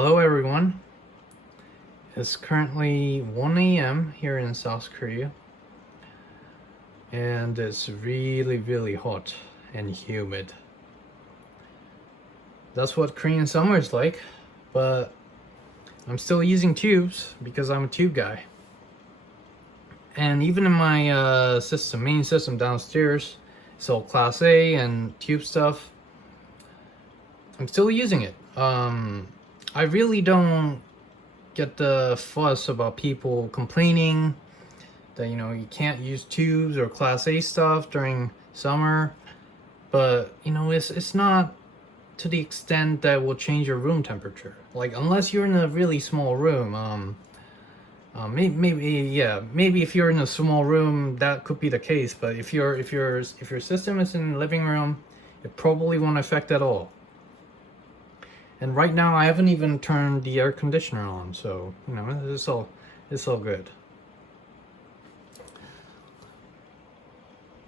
Hello everyone. It's currently 1 a.m. here in South Korea, and it's really hot and humid. That's what Korean summer is like, but I'm still using tubes because I'm a tube guy. And even in my main system downstairs, it's all Class A and tube stuff. I'm still using it. I really don't get the fuss about people complaining that you can't use tubes or Class A stuff during summer, but it's not to the extent that will change your room temperature. Like unless you're in a really small room, maybe if you're in a small room that could be the case. But if your system is in the living room, it probably won't affect at all. And right now I haven't even turned the air conditioner on, so it's all good.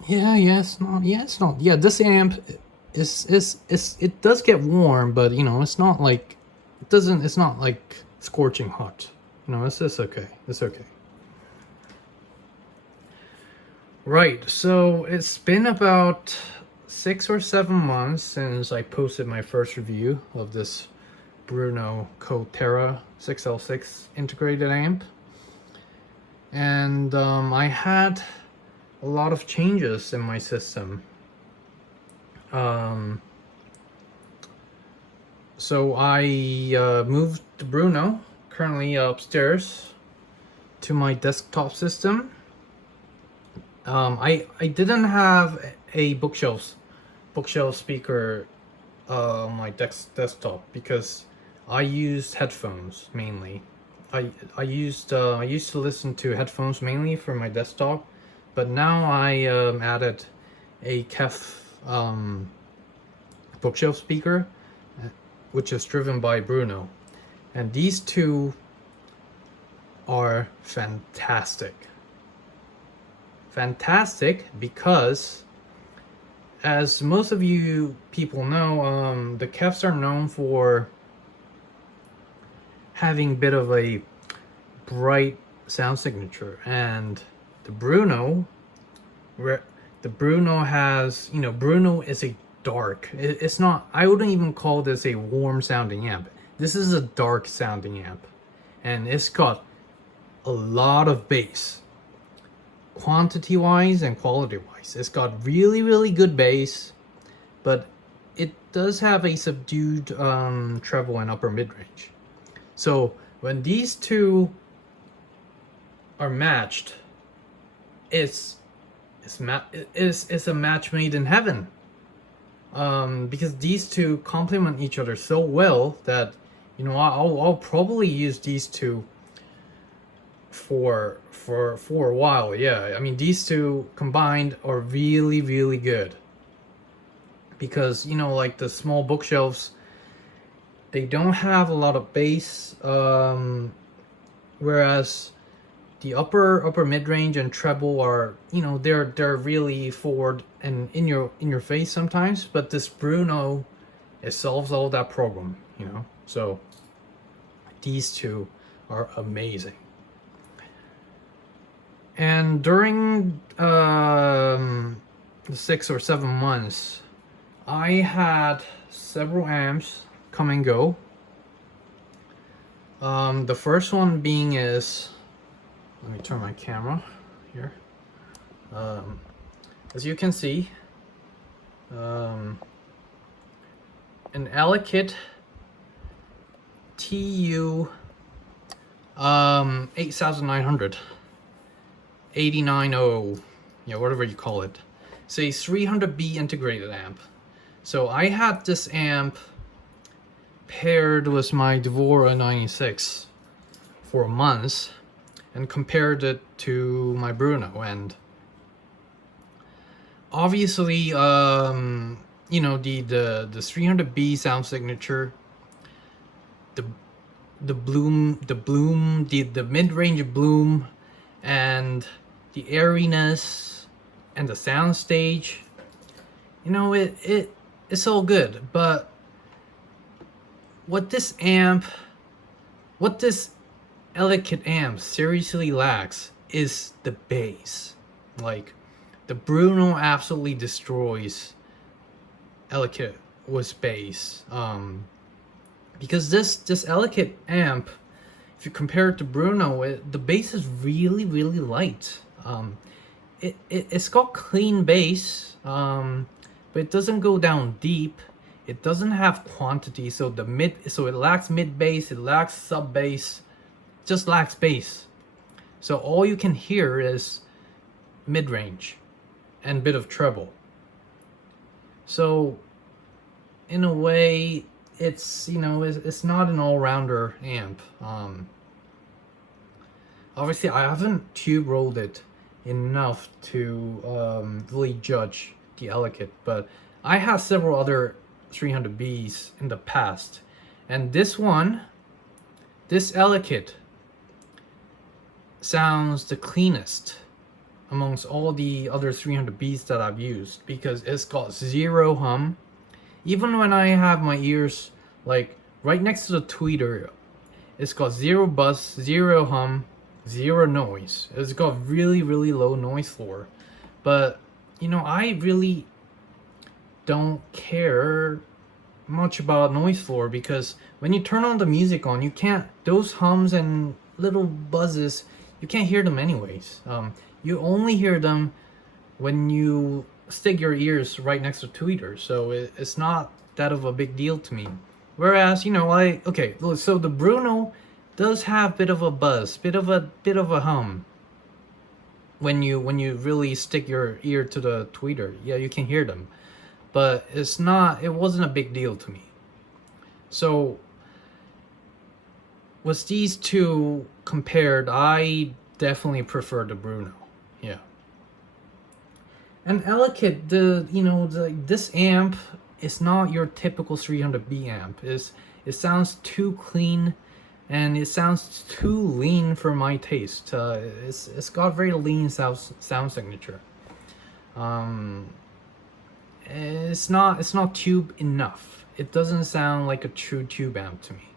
Yeah, this amp it does get warm, but it's not like it's not like scorching hot. It's okay. It's okay. Right, so it's been about 6 or 7 months since I posted my first review of this Brunoco Terra 6L6 integrated amp, and I had a lot of changes in my system. So I moved the Bruno currently upstairs to my desktop system. I didn't have a bookshelf speaker on my desktop because I used headphones mainly. I used to listen to headphones mainly for my desktop, but now I added a bookshelf speaker, which is driven by Bruno, and these two are fantastic because, as most of you people know, the Kefs are known for having a bit of a bright sound signature, and the Bruno has, Bruno is a dark. It's not. I wouldn't even call this a warm sounding amp. This is a dark sounding amp, and it's got a lot of bass. Quantity wise and quality wise, it's got really good bass, but it does have a subdued treble and upper mid range. So when these two are matched, it's a match made in heaven, because these two complement each other so well that I'll probably use these two for a while. Yeah, I mean, these two combined are really good, because like the small bookshelves, they don't have a lot of bass, whereas the upper mid-range and treble are, they're really forward and in your face sometimes, but this Bruno, it solves all that problem, so these two are amazing. And during the 6 or 7 months, I had several amps come and go. The first one being is, let me turn my camera here. As you can see, an Airtight TU 8900. 890, whatever you call it. It's a 300B integrated amp. So I had this amp paired with my Divor O 96 for months and compared it to my Bruno, and obviously the 300B sound signature, the mid-range bloom, and the airiness and the sound stage, it's all good. But what this amp What this Ellicott amp seriously lacks is the bass. Like, the Bruno absolutely destroys Ellicott with bass. Because this Ellicott amp, if you compare it to Bruno, the bass is really light. It's got clean bass, but it doesn't go down deep. It doesn't have quantity, so it lacks mid bass, it lacks sub bass, just lacks bass. So all you can hear is mid range and a bit of treble. So in a way, it's it's not an all-rounder amp. Obviously, I haven't tube rolled it enough to really judge the Ellicott, but I have several other 300Bs in the past, and this Ellicott sounds the cleanest amongst all the other 300Bs that I've used, because it's got zero hum. Even when I have my ears like right next to the tweeter, it's got zero buzz, zero hum, zero noise. It's got really low noise floor. But I really don't care much about noise floor, because when you turn on the music on, you can't, those hums and little buzzes, you can't hear them anyways. You only hear them when you stick your ears right next to tweeter, so it's not that of a big deal to me. Whereas okay, so the Bruno does have bit of a buzz, bit of a hum when you really stick your ear to the tweeter. Yeah, you can hear them, but it wasn't a big deal to me. So with these two compared, I definitely prefer the Bruno. Yeah. And Ellicott, this amp is not your typical 300B amp. It sounds too clean, and it sounds too lean for my taste. It's got very lean sound signature. It's not tube enough. It doesn't sound like a true tube amp to me.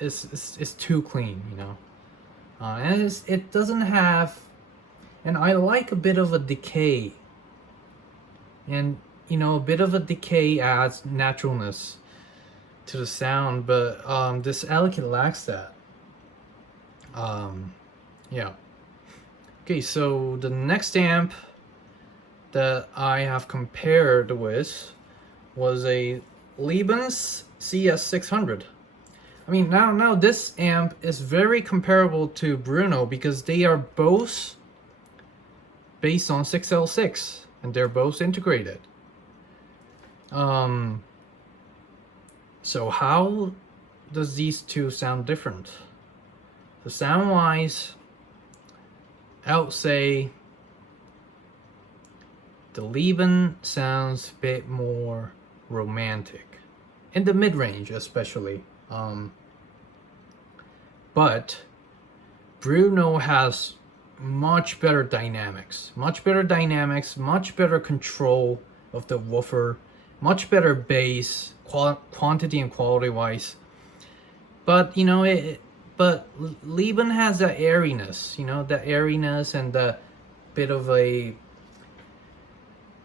It's too clean, and it doesn't have. And I like a bit of a decay. And, a bit of a decay adds naturalness to the sound, but this Ellicott lacks that. Yeah. Okay, so the next amp that I have compared with was a Liebens CS600. I mean, now this amp is very comparable to Bruno, because they are both based on 6L6, and they're both integrated. So how does these two sound different? So sound wise, I would say the Lieben sounds a bit more romantic, in the mid-range especially. But Bruno has much better dynamics, much better control of the woofer, much better bass, quantity and quality wise. But but Lieben has that airiness, and the bit of like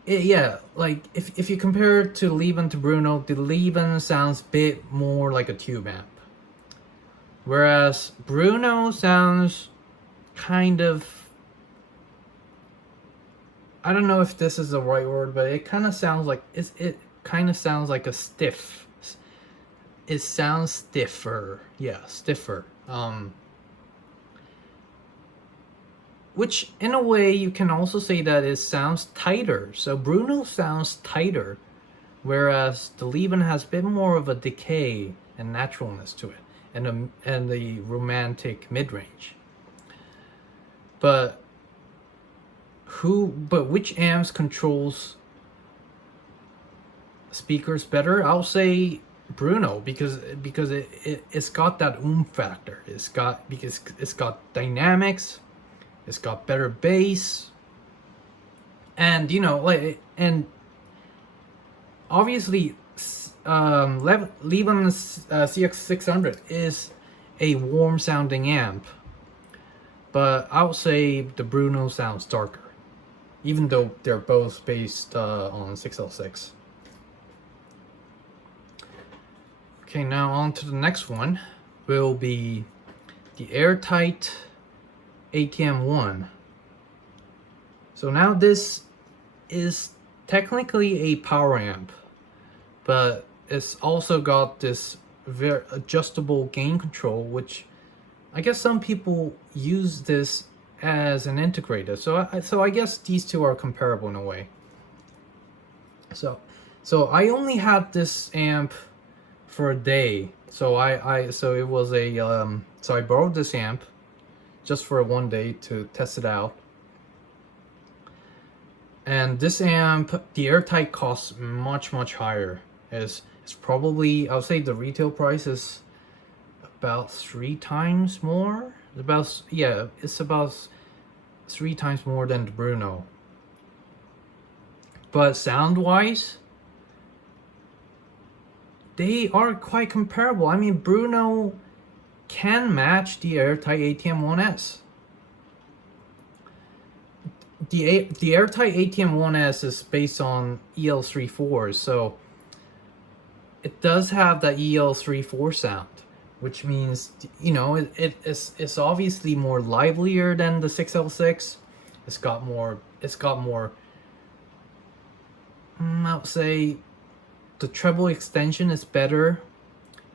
if you compare it to Lieben to Bruno, the Lieben sounds a bit more like a tube amp, whereas Bruno sounds kind of, I don't know if this is the right word, but it kind of sounds like it kind of sounds like a stiff. It sounds stiffer. Yeah, stiffer. Which in a way you can also say that it sounds tighter. So Bruno sounds tighter, whereas the Lieben has a bit more of a decay and naturalness to it, and the romantic mid-range. But which amps controls speakers better? I'll say Bruno, because it's got that factor. It's got dynamics, it's got better bass, and and obviously Lieben's CX600 is a warm sounding amp, but I would say the Bruno sounds darker, even though they're both based on 6L6. Okay, now on to the next one will be the Airtight ATM1. So now this is technically a power amp, but it's also got this very adjustable gain control, which I guess some people use this as an integrator. So I guess these two are comparable in a way. So I only had this amp for a day. So so it was a so I borrowed this amp just for one day to test it out. And this amp, the Airtight, costs much higher. It's probably, I'll say the retail price is about 3 times more. It's about 3 times more than the Bruno. But sound wise, they are quite comparable. I mean, Bruno can match the Airtight ATM1S. The Airtight ATM1S is based on EL34, so it does have that EL34 sound, which means, you know, it's obviously more livelier than the 6L6. It's got more I would say the treble extension is better.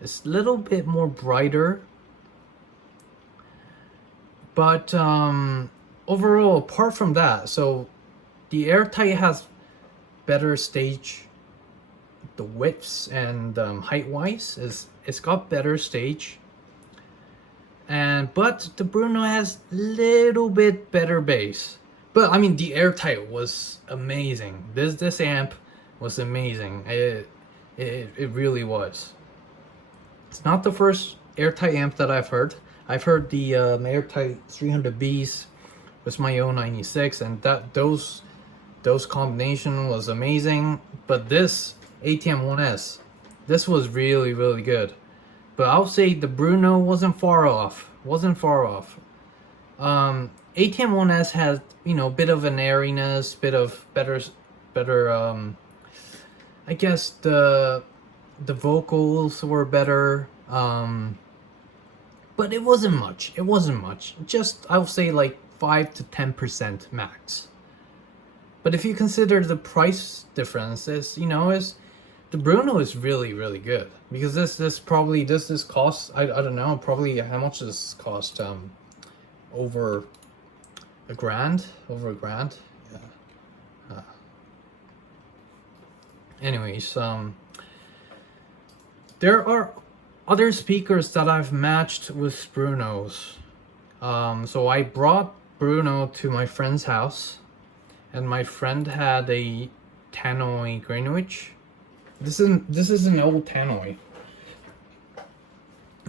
It's a little bit more brighter. But overall, apart from that, so the Airtight has better stage, the widths and height wise it's got better stage, but the Bruno has little bit better bass. But I mean, the Airtight was amazing. This amp was amazing. It really was. It's not the first Airtight amp that I've heard. I've heard the Airtight 300Bs with my own 96, and those combination was amazing. But this ATM1S, this was really good. But I'll say the Bruno wasn't far off. ATM1S has, you know, bit of an airiness, bit of better I guess the vocals were better, but it wasn't much. Just, I would say like 5 to 10% max. But if you consider the price difference, the Bruno is really good, because this costs, I don't know, probably how much does this cost? Over a grand. Yeah. Anyways, there are other speakers that I've matched with Brunos. So I brought Bruno to my friend's house, and my friend had a Tano Greenwich. This is an old Tannoy.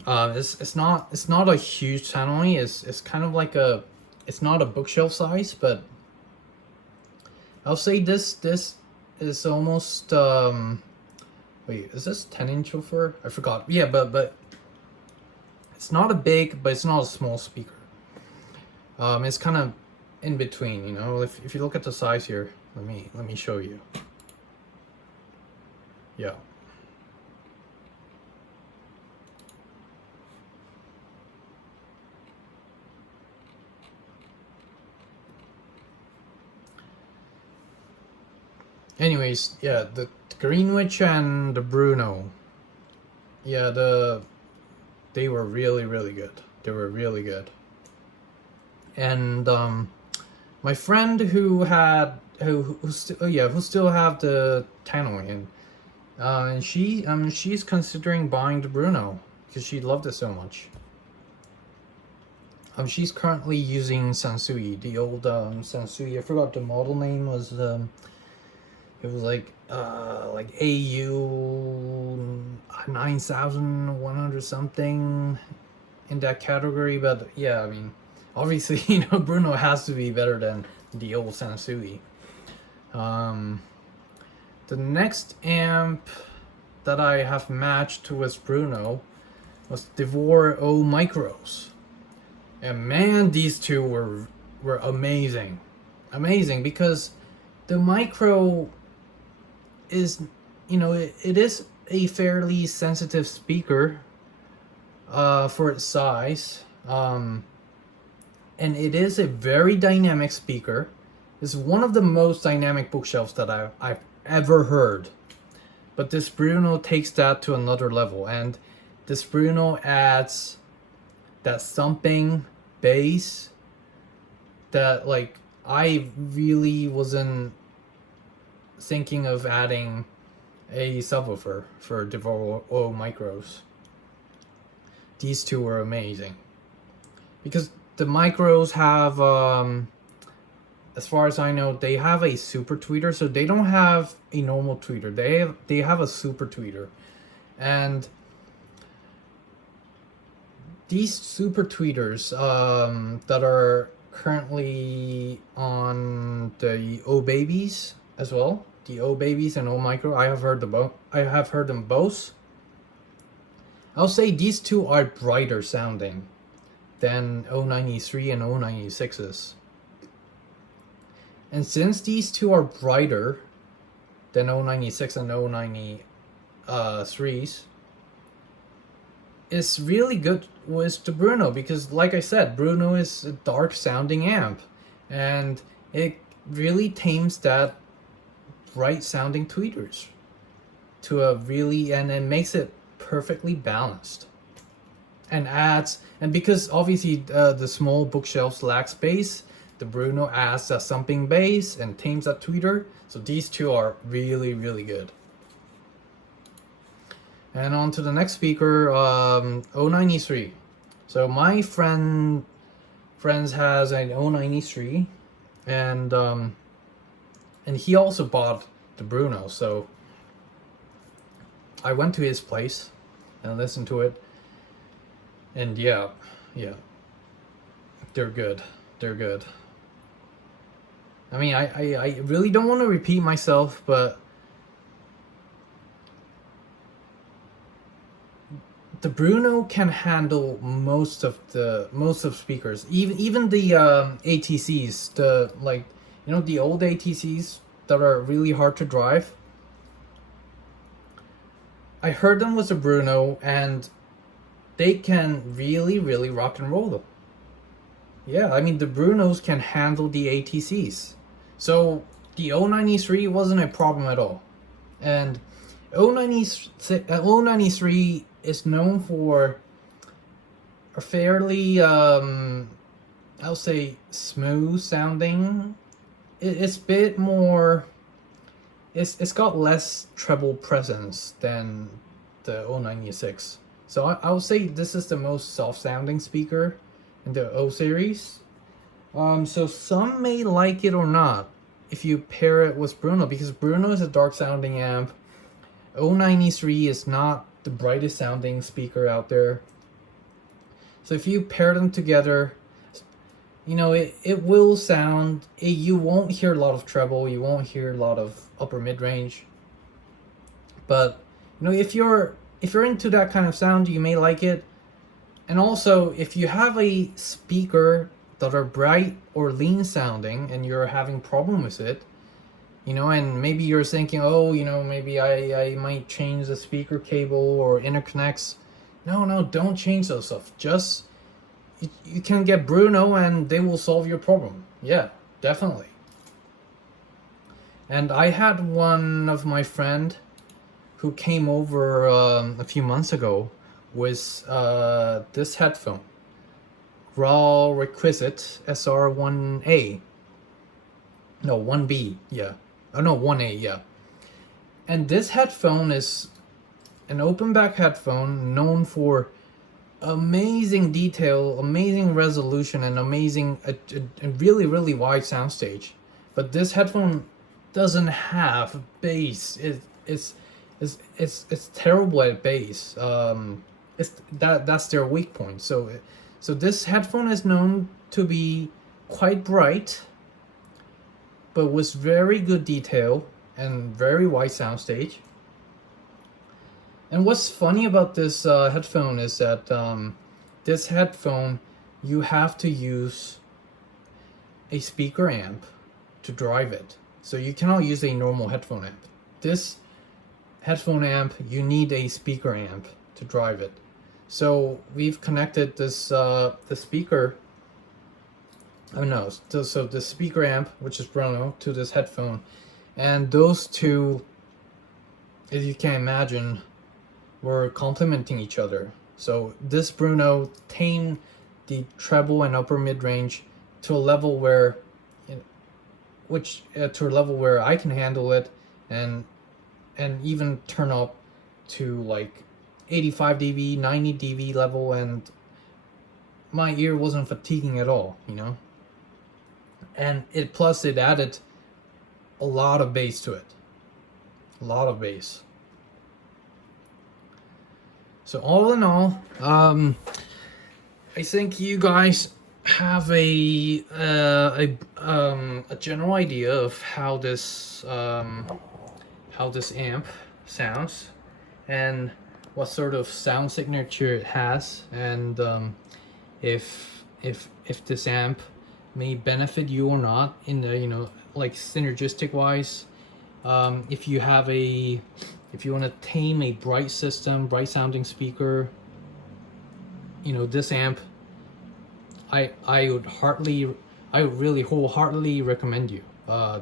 It's not a huge Tannoy. It's kind of like it's not a bookshelf size, but I'll say this is almost wait, is this 10-inch woofer? I forgot. Yeah, but it's not a big, but it's not a small speaker. It's kind of in between, you know. If you look at the size here, let me show you. Yeah. Anyways, yeah, the Greenwich and the Bruno, yeah, they were really good. They were really good. And my friend who still have the Tannoy, and she's considering buying the Bruno because she loved it so much. She's currently using Sansui, the old Sansui. I forgot the model name was. It was like AU 9100 something in that category. But yeah, I mean, obviously, you know, Bruno has to be better than the old Sansui. The next amp that I have matched with Bruno was Divor O Micros. And man, these two were amazing. Amazing because the micro is, it is a fairly sensitive speaker for its size. And it is a very dynamic speaker. It's one of the most dynamic bookshelves that I've ever heard. But this Bruno takes that to another level, and this Bruno adds that thumping bass that, like, I really wasn't thinking of adding a subwoofer for Divor O Micros. These two were amazing because the micros have, as far as I know, they have a super tweeter, so they don't have a normal tweeter. They have a super tweeter, and these super tweeters that are currently on the O Babies as well, the O Babies and O Micro. I have heard them both. I'll say these two are brighter sounding than O93 and O96s. And since these two are brighter than O96 and O93s, it's really good with the Bruno because, like I said, Bruno is a dark sounding amp, and it really tames that bright sounding tweeters to a really, and it makes it perfectly balanced, and because obviously the small bookshelves lack space, the Bruno adds that thumping bass and tames that tweeter. So these two are really, really good. And on to the next speaker, O93. So my friends has an O93, and he also bought the Bruno. So I went to his place and listened to it, and yeah, they're good. They're good. I mean, I really don't want to repeat myself, but the Bruno can handle most of speakers, even the ATCs, the old ATCs that are really hard to drive. I heard them with the Bruno, and they can really, really rock and roll them. Yeah, I mean, the Brunos can handle the ATCs. So the O93 wasn't a problem at all. And O93 is known for a fairly, I'll say, smooth sounding. It's a bit more, it's got less treble presence than the O96. So I would say this is the most soft sounding speaker in the O series. So some may like it or not if you pair it with Bruno, because Bruno is a dark sounding amp. O93 is not the brightest sounding speaker out there. So if you pair them together, it will sound, you won't hear a lot of treble, you won't hear a lot of upper mid range. But if you're into that kind of sound, you may like it. And also, if you have a speaker that are bright or lean sounding and you're having problem with it, and maybe you're thinking, maybe I might change the speaker cable or interconnects. No, don't change those stuff. Just, you can get Bruno and they will solve your problem. Yeah, definitely. And I had one of my friend who came over a few months ago with this headphone, Raw Requisite SR1A. No, 1B, yeah. Oh no, 1A, yeah. And this headphone is an open back headphone known for amazing detail, amazing resolution, and amazing, a really, really wide soundstage. But this headphone doesn't have bass. It's terrible at bass. That's their weak point. So this headphone is known to be quite bright, but with very good detail and very wide soundstage. And what's funny about this headphone is that this headphone, you have to use a speaker amp to drive it. So you cannot use a normal headphone amp. This headphone amp, you need a speaker amp to drive it. So we've connected this the speaker. Oh no! So the speaker amp, which is Bruno, to this headphone, and those two, as you can imagine, were complementing each other. So this Bruno tamed the treble and upper mid range to a level where, to a level where I can handle it, and even turn up to like 85 dB, 90 dB level, and my ear wasn't fatiguing at all, you know. And it plus it added a lot of bass to it, a lot of bass. So all in all, I think you guys have a general idea of how this amp sounds and what sort of sound signature it has, and if this amp may benefit you or not in the, you know, like synergistic wise. If you want to tame a bright system, bright sounding speaker, you know, this amp, I would really wholeheartedly recommend you.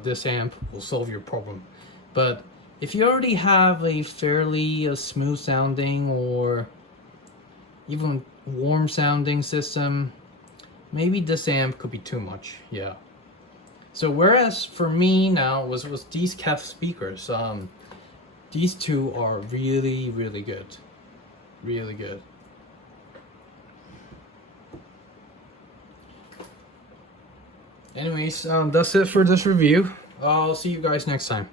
This amp will solve your problem. But if you already have a fairly smooth sounding or even warm sounding system, maybe this amp could be too much. Yeah. So whereas for me now was these KEF speakers, these two are really, really good. Really good. Anyways, that's it for this review. I'll see you guys next time.